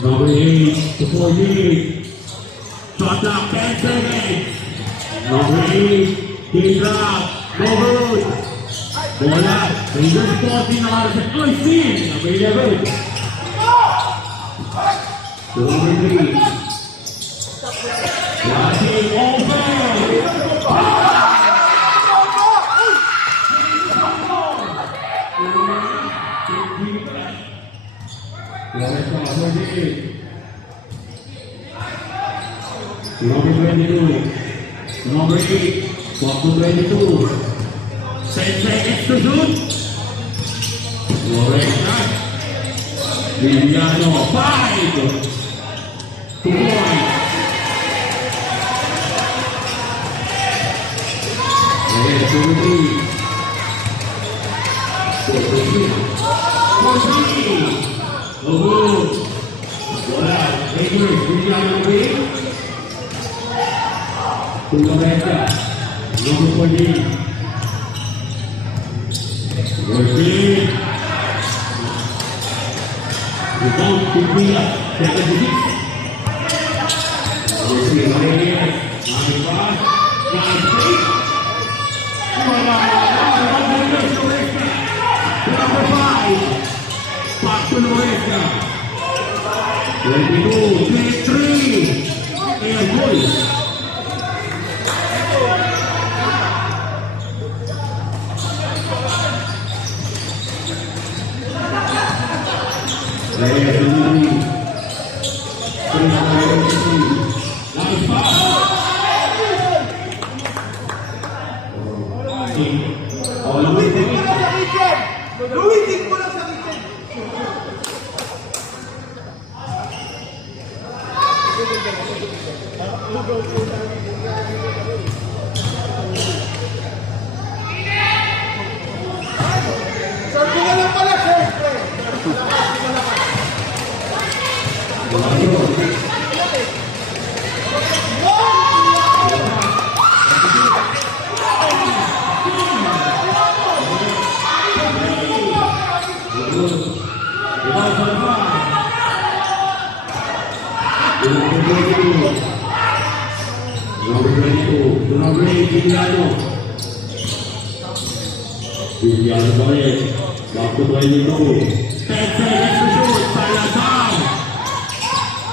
Number 8 to 48. Shot clock 10 seconds. Number 8, game drop. No good. Bola. Rangers 14 na oras at 15. Number 11. To number 3. Watching over. Number 22. Number 8. Walk to 22. 10 seconds to shoot. Correct shot. Villano 5. 2 points. Ayan, 2-3. 4-3. Oh, bola, Rangers, Villano 3. Tuloreta, number 14. Working. Rebound to Villa, 76. Working, Rangers, number 5. Nice break. Number 5. Back to Loretta. 22, 3. Air goal. Villano balik, waktu 22. 10 seconds to shoot, Salazar.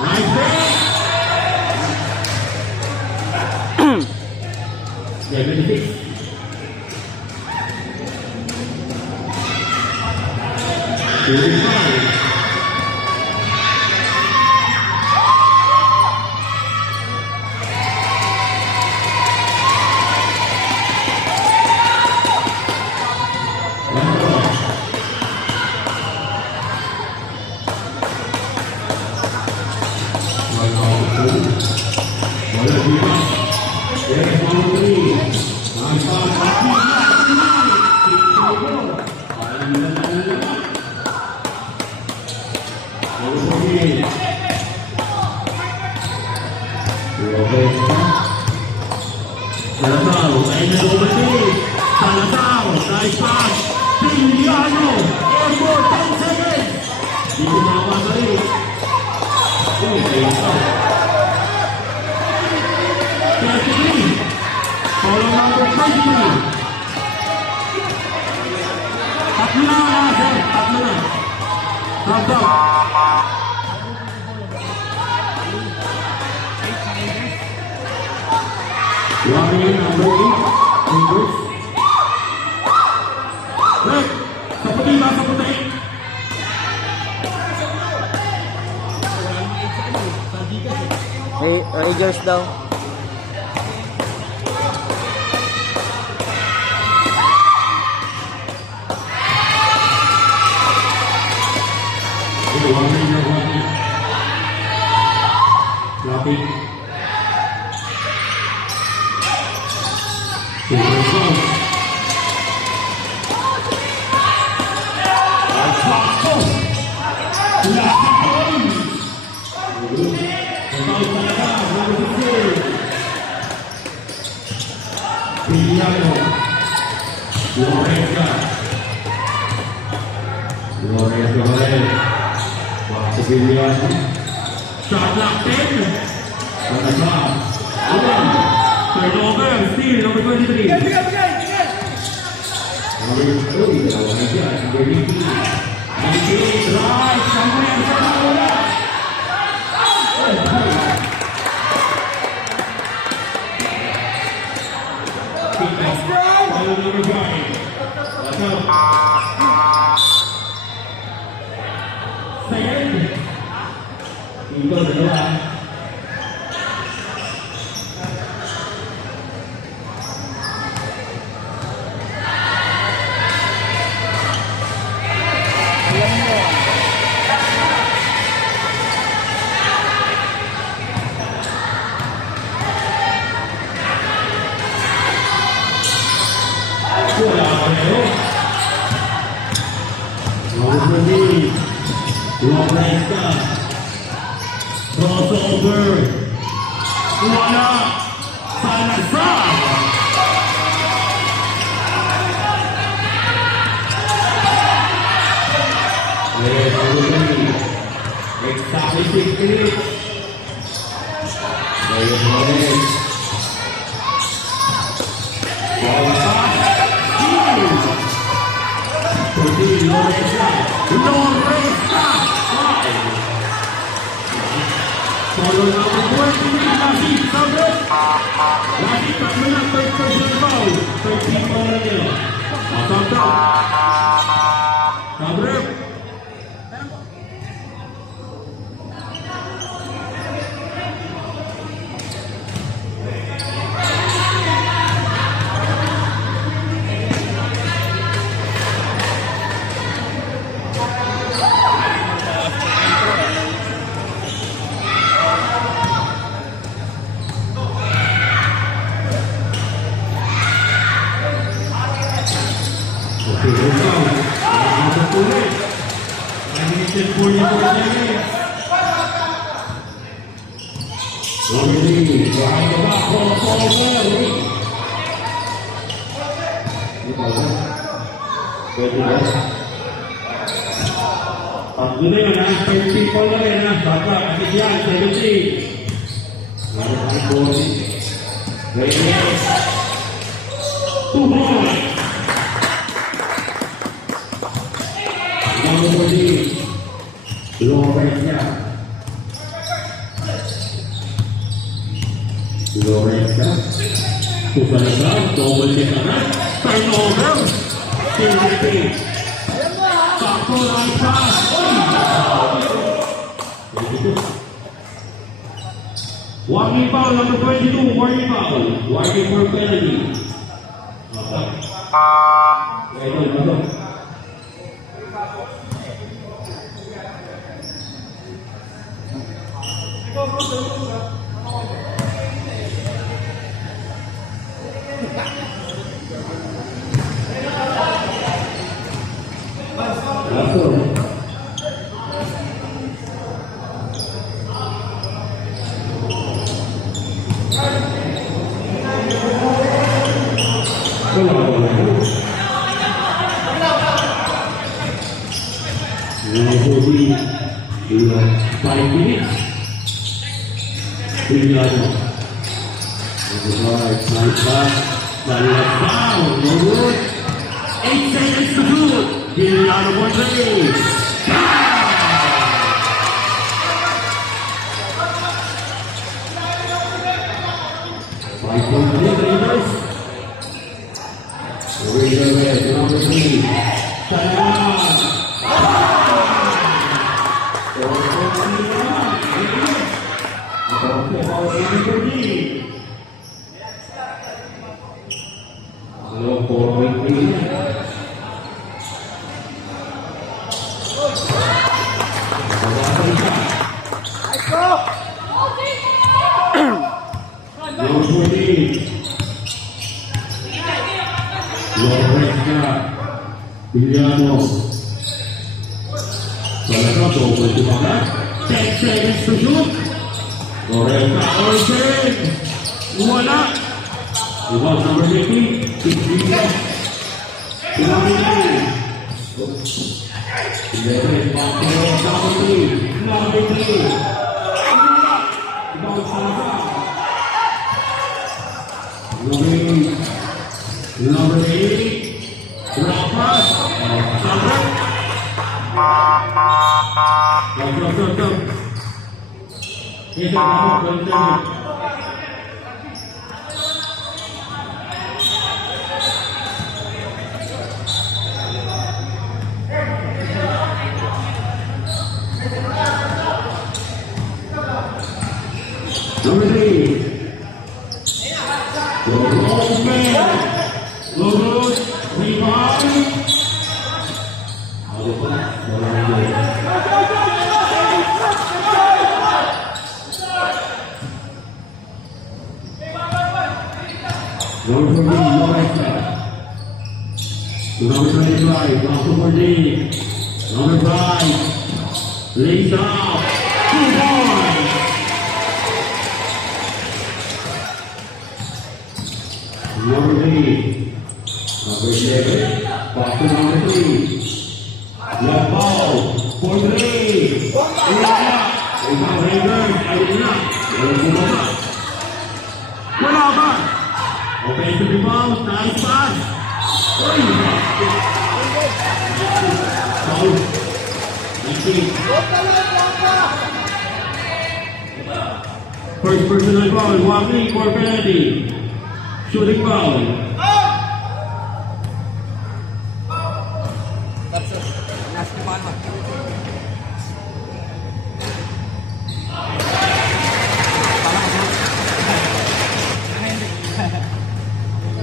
Nice break. 76. 45. Salazar, nice pass. Villano, for 10 seconds. Di gumawa na rin. Follow number 20. Tatlo na, sir. Tatlo na. Tatlo. Warning number 8. Numbers. Red. Sa puti ba? Sa puti. Rangers daw. Here it goes. Top post. Last point. Foul talaga. Number 15. Piliano. Lorenza. Lorenza Varela. Back to Piliano. Shot clock 10. On the top. Turnover. Steal. Number 23. Number 3. Number 18. Drive. Somewhere. Number 5. What's up? Second. Ito, dalawa. Lorenza. Crossover. Wala. Salazar. Exactly 6 minutes. Lorenza. Follow number 20, Lasik, Sabrek. Lasik tak menang third personal foul. 13 foul na nila. Sabrek. Pagkulo yun ha, 30 po na rin ha, baka kasi yan, 70. Lalo kami po, Reyes, 2 points. Number 40, Lorenza. Lorenza, Salazar, double check na, turnover, Philippine. Sakto lang pass. Warning foul, number 22, warning foul. Warning for penalty. Five minutes. Piliano. Nice pass. Foul. No good. 8 seconds to shoot. Piliano for 3. Rivers. Rivers, number 3. Salamat. Lorenza Villano. Talaga, double to back. 10 seconds to shoot. Lorenza Olsen. Wala. Rebound number 18. 16 left. Pinamili. 11. Number 3. Number 3. Rebound talaga. Number 8. Rapas. Sabrak. Go. Ito ako, continue. Number 3. Logos, rebound. Number 25, Number 5, lays out, 2 points. Number 8, Number 7, back to number 3. Left ball, for 3. Ikaw, Raiders, ayun na. Wala ba? Offensive rebound, nice pass. Foul. First personal foul, walking for penalty. Shooting foul.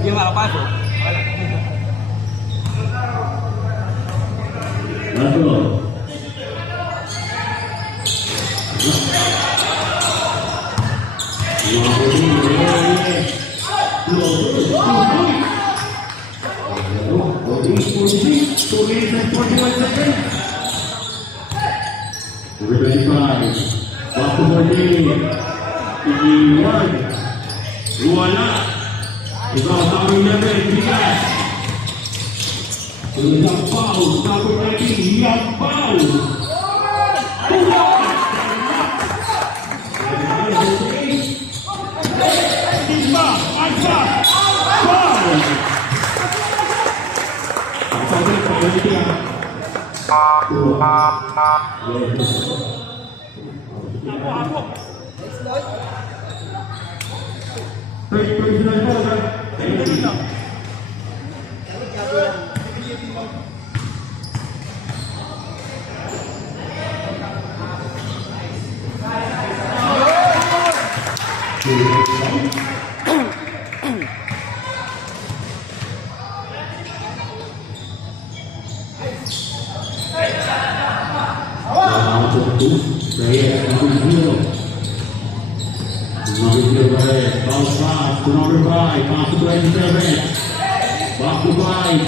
Dia makapasok. Lato. Ikaw, number 11, bigas. Tulisang foul, number 19, yang foul. Lima, Alfa, foul. Sampai pada dia. Personal foul, kan? Number 5, pass to 27. Back to 5.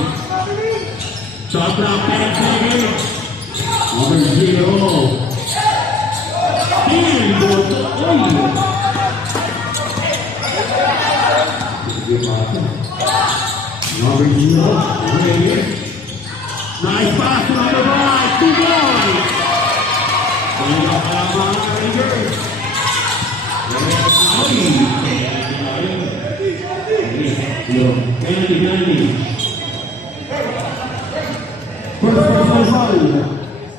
Shot clock 10 seconds. Number 0. Steal, goal to Number 0, Reyes. Nice pass to number 5, 2 points. Kaya mga Rangers. Penalty. First personal foul.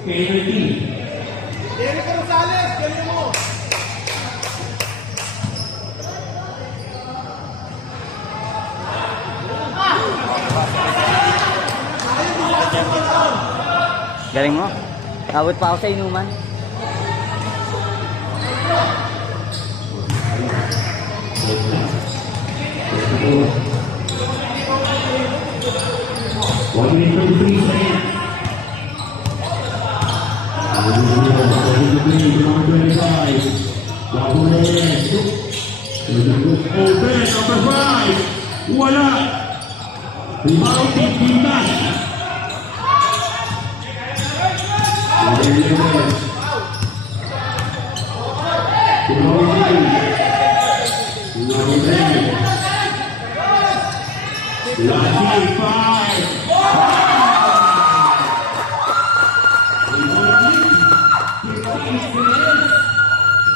Penalty. Eric Rosales, galing mo. Galing mo. Abot pa ako sa inuman. One minute 23 seconds. Number 25. Open, number 5. Wala. Rebounding Dimas. Lagi five.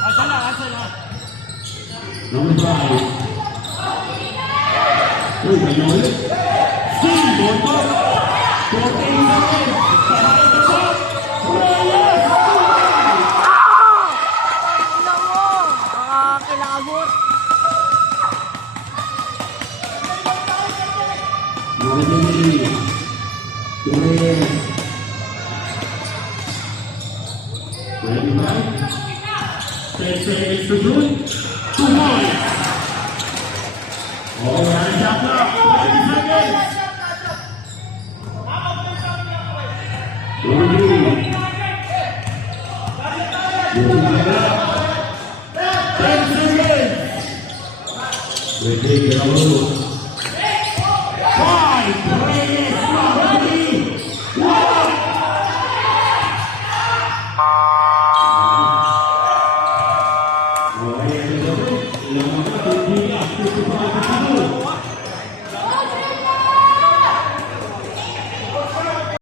Asa na. Number five. Uy, kanya ulit. Steve, Boto. 14 seconds. Behind the shot. Reyes. Ina mo! Nakakilabot. Number three. Reyes. 25. 10 seconds to shoot. 2 points. All right, shot clock. 20 seconds. Number three. 10 seconds. They take it out.